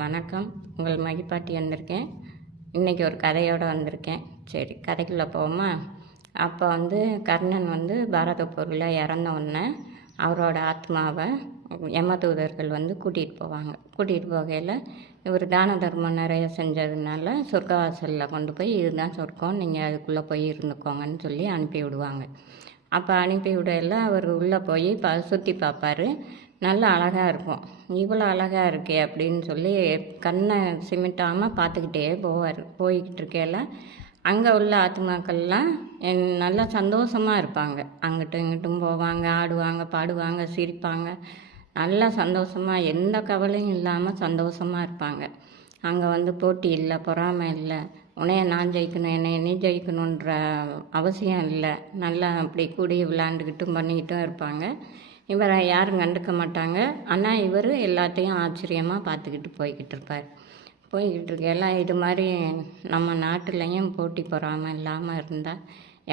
வணக்கம். உங்கள் மகிப்பாட்டி வந்திருக்கேன். இன்றைக்கி ஒரு கதையோடு வந்திருக்கேன். சரி, கதைக்குள்ளே போவோமா? அப்போ கர்ணன் பாரத போரில் இறந்த உடனே அவரோட ஆத்மாவை யமதூதர்கள் கூட்டிகிட்டு போவாங்க. கூட்டிகிட்டு போகையில் இவர் தான தர்மம் நிறைய செஞ்சதுனால சொர்க்கவாசலில் கொண்டு போய் இதுதான் சொர்க்கம், நீங்கள் அதுக்குள்ளே போய் இருந்துக்கோங்கன்னு சொல்லி அனுப்பி விடுவாங்க. அப்போ அனுப்பி விடையில் அவர் உள்ளே போய் சுற்றி பார்ப்பார். நல்லா அழகாக இருக்கும். இவ்வளோ அழகாக இருக்கே அப்படின்னு சொல்லி கண்ணை சிமிட்டாமல் பார்த்துக்கிட்டே போவார். போய்கிட்டு இருக்கையில் அங்கே உள்ள ஆத்மாக்கள்லாம் நல்லா சந்தோஷமாக இருப்பாங்க. அங்கிட்டும் இங்கிட்டும் போவாங்க, ஆடுவாங்க, பாடுவாங்க, சிரிப்பாங்க. நல்லா சந்தோஷமாக, எந்த கவலையும் இல்லாமல் சந்தோஷமாக இருப்பாங்க. அங்கே போட்டி இல்லை, பொறாமை இல்லை, உன்னைய நான் ஜெயிக்கணும், என்னை நீ ஜெயிக்கணுன்ற அவசியம் இல்லை. நல்லா அப்படி கூடி விளையாண்டுக்கிட்டும் பண்ணிக்கிட்டும் இருப்பாங்க. இவரை யாரும் கண்டுக்க மாட்டாங்க. ஆனால் இவர் எல்லாத்தையும் ஆச்சரியமாக பார்த்துக்கிட்டு போய்கிட்டு இருப்பார். போய்கிட்டு இருக்கையெல்லாம் இது மாதிரி நம்ம நாட்டிலையும் போட்டி பொறாமல் இல்லாமல் இருந்தால்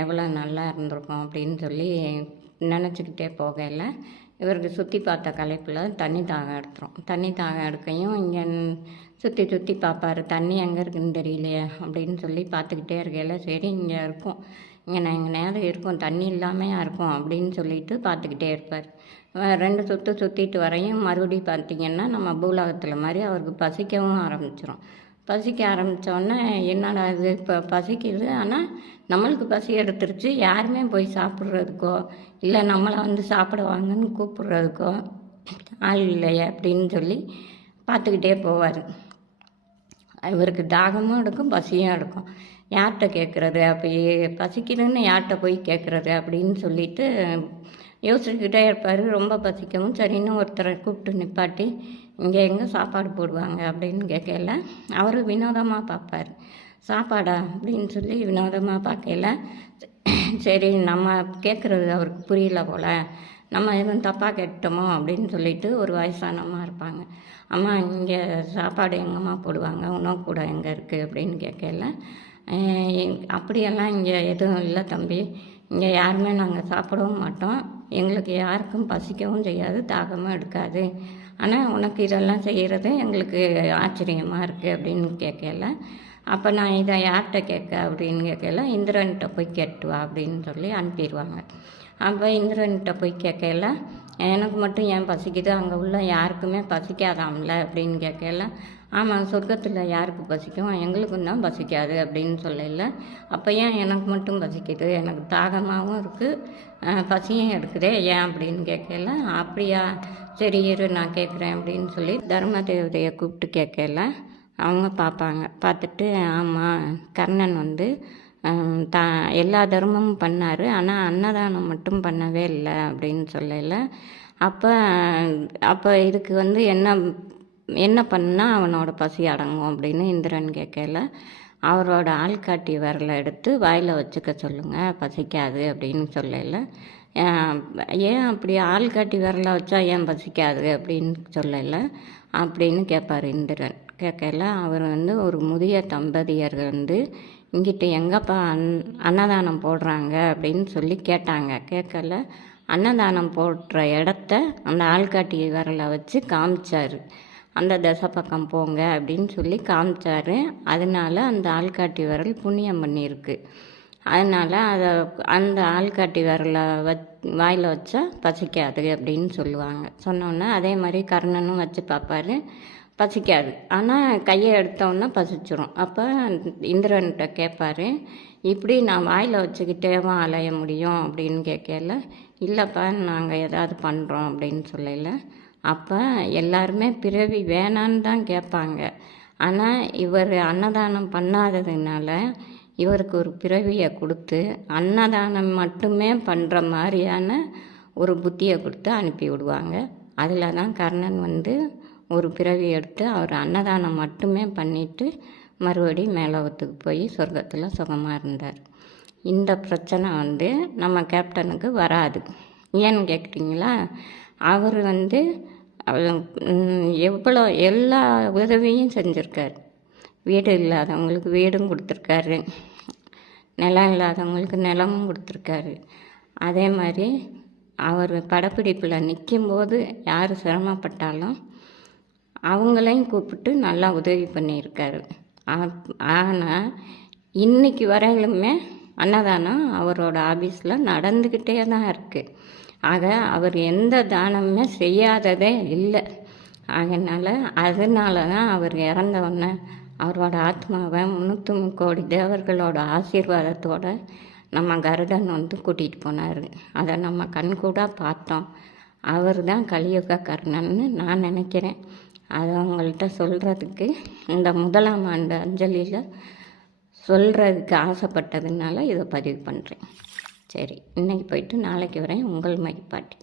எவ்வளோ நல்லா இருந்திருக்கும் அப்படின்னு சொல்லி நினச்சிக்கிட்டே போகையில் இவருக்கு சுற்றி பார்த்த களைப்பில் தண்ணி தாகம் எடுத்துரும். தண்ணி தாகம் எடுக்கையும் இங்கே சுற்றி சுற்றி பார்ப்பார். தண்ணி எங்கே இருக்குதுன்னு தெரியலையே அப்படின்னு சொல்லி பார்த்துக்கிட்டே இருக்கையில் சரி இங்கே இருக்கும், இங்கே நேரம் இருக்கும், தண்ணி இல்லாமையா இருக்கும் அப்படின்னு சொல்லிட்டு பார்த்துக்கிட்டே இருப்பார். 2 சுற்று சுற்றிட்டு வரையும் மறுபடியும் பார்த்திங்கன்னா நம்ம பூலோகத்தில் மாதிரி அவருக்கு பசிக்கவும் ஆரம்பிச்சிடும். பசிக்க ஆரம்பித்தோடனே என்னடா இது இப்போ பசிக்குது, ஆனால் நம்மளுக்கு பசி எடுத்துருச்சு, யாருமே போய் சாப்பிட்றதுக்கோ இல்லை நம்மளை சாப்பிட வாங்கன்னு கூப்பிட்றதுக்கோ ஆள் இல்லையே அப்படின்னு சொல்லி பார்த்துக்கிட்டே போவார். இவருக்கு தாகமும் எடுக்கும், பசியும் எடுக்கும். யார்கிட்ட கேட்குறது, அப்படி பசிக்குதுன்னு யார்கிட்ட போய் கேட்குறது அப்படின்னு சொல்லிட்டு யோசிச்சுக்கிட்டே இருப்பார். ரொம்ப பசிக்கவும் சரின்னு ஒருத்தரை கூப்பிட்டு நிப்பாட்டி இங்கே எங்கே சாப்பாடு போடுவாங்க அப்படின்னு கேட்கல அவர் வினோதமாக பார்ப்பார். சாப்பாடா அப்படின்னு சொல்லி வினோதமாக பார்க்கல. சரி நம்ம கேட்குறது அவருக்கு புரியல போல், நம்ம எதுவும் தப்பாக கேட்டோமோ அப்படின்னு சொல்லிட்டு ஒரு வயசானம்மா இருப்பாங்க. அம்மா இங்கே சாப்பாடு எங்கம்மா போடுவாங்க, உணவு கூட எங்கே இருக்குது அப்படின்னு கேட்கல. அப்படியெல்லாம் இங்கே எதுவும் இல்லை தம்பி, இங்கே யாருமே நாங்கள் சாப்பிடவும் மாட்டோம், எங்களுக்கு யாருக்கும் பசிக்கவும் செய்யாது, தாகமும் எடுக்காது, ஆனால் உனக்கு இதெல்லாம் செய்கிறது எங்களுக்கு ஆச்சரியமாக இருக்குது அப்படின்னு கேட்கல. அப்போ நான் இதை யார்கிட்ட கேட்க அப்படின்னு கேட்கல, இந்திரன்கிட்ட போய் கேட்டுவா அப்படின்னு சொல்லி அனுப்பிடுவாங்க. அப்போ இந்திரன்கிட்ட போய் கேட்கல, எனக்கு மட்டும் ஏன் பசிக்குது, அங்கே உள்ள யாருக்குமே பசிக்காதாம்ல அப்படின்னு கேட்கல. ஆமாம், சொர்க்கத்தில் யாருக்கு பசிக்கும், எங்களுக்கும் தான் பசிக்காது அப்படின்னு சொல்லல. அப்போ ஏன் எனக்கு மட்டும் பசிக்குது, எனக்கு தாகமாகவும் இருக்குது, பசியும் எடுக்குதே, ஏன் அப்படின்னு கேட்கல. அப்படியா, சரி இரு நான் கேட்குறேன் அப்படின்னு சொல்லி தர்ம தேவதையை கூப்பிட்டு கேட்கல. அவங்க பார்ப்பாங்க. பார்த்துட்டு ஆமாம், கர்ணன் எல்லா தர்மமும் பண்ணார், ஆனால் அன்னதானம் மட்டும் பண்ணவே இல்லை அப்படின்னு சொல்லல. அப்போ இதுக்கு என்ன பண்ணால் அவனோட பசி அடங்கும் அப்படின்னு இந்திரன் கேட்கல. அவரோட ஆள்காட்டி விரலை எடுத்து வாயில் வச்சுக்க சொல்லுங்கள், பசிக்காது அப்படின்னு சொல்லல. ஏன் அப்படி ஆள்காட்டி விரலை வச்சா ஏன் பசிக்காது அப்படின்னு சொல்லலை அப்படின்னு கேட்பார் இந்திரன். கேட்கல அவர் ஒரு முதிய தம்பதியர் இங்கிட்ட எங்கப்பா அன்னதானம் போடுறாங்க அப்படின்னு சொல்லி கேட்டாங்க. கேட்கல, அன்னதானம் போடுற இடத்த அந்த ஆள்காட்டி விரலை வச்சு காமிச்சார். அந்த தசை பக்கம் போங்க அப்படின்னு சொல்லி காமிச்சார். அதனால அந்த ஆள்காட்டி விரல் புண்ணியம் பண்ணியிருக்கு. அதனால் அந்த ஆள்காட்டி விரலை வாயில் வச்சா பசிக்காது அப்படின்னு சொல்லுவாங்க. சொன்னோன்னே அதே மாதிரி கர்ணனும் வச்சு பார்ப்பார், பசிக்காது, ஆனால் கையை எடுத்தோன்னா பசிச்சிரும். அப்போ இந்திரன்கிட்ட கேட்பார், இப்படி நான் வாயில் வச்சுக்கிட்டேவா அலைய முடியும் அப்படின்னு கேட்கல. இல்லைப்பா நாங்கள் ஏதாவது பண்ணுறோம் அப்படின்னு சொல்லல. அப்போ எல்லாருமே பிறவி வேணான்னு தான் கேட்பாங்க. ஆனால் இவர் அன்னதானம் பண்ணாததுனால இவருக்கு ஒரு பிறவியை கொடுத்து அன்னதானம் மட்டுமே பண்ணுற மாதிரியான ஒரு புத்தியை கொடுத்து அனுப்பி விடுவாங்க. அதில் தான் கர்ணன் ஒரு பிறவி எடுத்து அவர் அன்னதானம் மட்டுமே பண்ணிவிட்டு மறுபடியும் மேலோகத்துக்கு போய் சொர்க்கத்தில் சுகமாக இருந்தார். இந்த பிரச்சனை நம்ம கேப்டனுக்கு வராது. ஏன்னு கேட்குறீங்களா? அவர் எவ்வளோ எல்லா உதவியும் செஞ்சுருக்கார். வீடு இல்லாதவங்களுக்கு வீடும் கொடுத்துருக்காரு, நிலம் இல்லாதவங்களுக்கு நிலமும் கொடுத்துருக்காரு. அதே மாதிரி அவர் படப்பிடிப்பில் நிற்கும்போது யார் சிரமப்பட்டாலும் அவங்களையும் கூப்பிட்டு நல்லா உதவி பண்ணியிருக்காரு. ஆனால் இன்னைக்கு வரையிலுமே அன்னதானம் அவரோட ஆஃபீஸில் நடந்துக்கிட்டே தான் இருக்குது. ஆக அவர் எந்த தானமுமே செய்யாததே இல்லை. அதனால தான் அவர் இறந்தவுடனே அவரோட ஆத்மாவை 303 கோடி தேவர்களோட ஆசீர்வாதத்தோட நம்ம கருடன் வந்து கூட்டிகிட்டு போனார். அதை நம்ம கண்கூட பார்த்தோம். அவர் தான் கலியுக கர்ணன்னு நான் நினைக்கிறேன். அதை அவங்கள்ட்ட சொல்கிறதுக்கு இந்த 1ஆம் ஆண்டு அஞ்சலியில் சொல்கிறதுக்கு ஆசைப்பட்டதுனால இதை பதிவு பண்ணுறேன். சரி, இன்றைக்கி போயிட்டு நாளைக்கு வரேன். உங்கள் மகிப்பாட்டி.